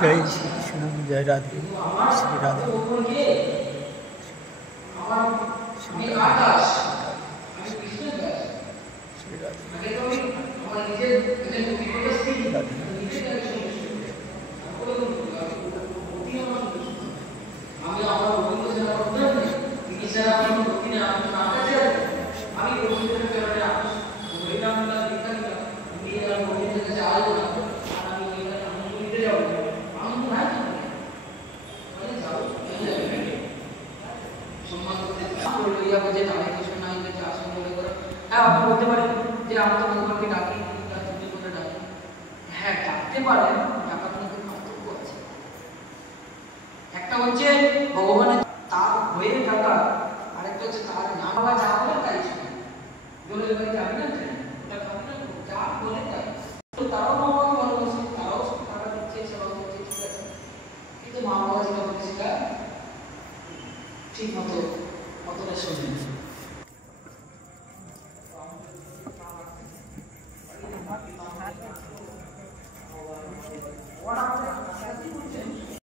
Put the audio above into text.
जय श्री कृष्ण जय राधे श्री राधे श्री राधे श्री राधे আপনি বলতে পারেন যে আমরা তো ভগবানকে ডাকি তুমি কোথায় ডাকি, হ্যাঁ ডাকতে পারেন, ডাকার মধ্যে পার্থক্য আছে। একটা হচ্ছে ভগবানের তার হয়ে ডাকা, আরেকটা হচ্ছে তার না বাবা যা বলে তাই শুনে বলে ভাই যাবি না ওটা খাবি না যা বলে তাই, তো তারাও মা বাবাকে ভালোবাসে, তারাও টাকা দিচ্ছে সেবা করছে, ঠিক আছে, কিন্তু মা বাবা যেটা বলে সেটা ঠিক মতো অতটা শোনে।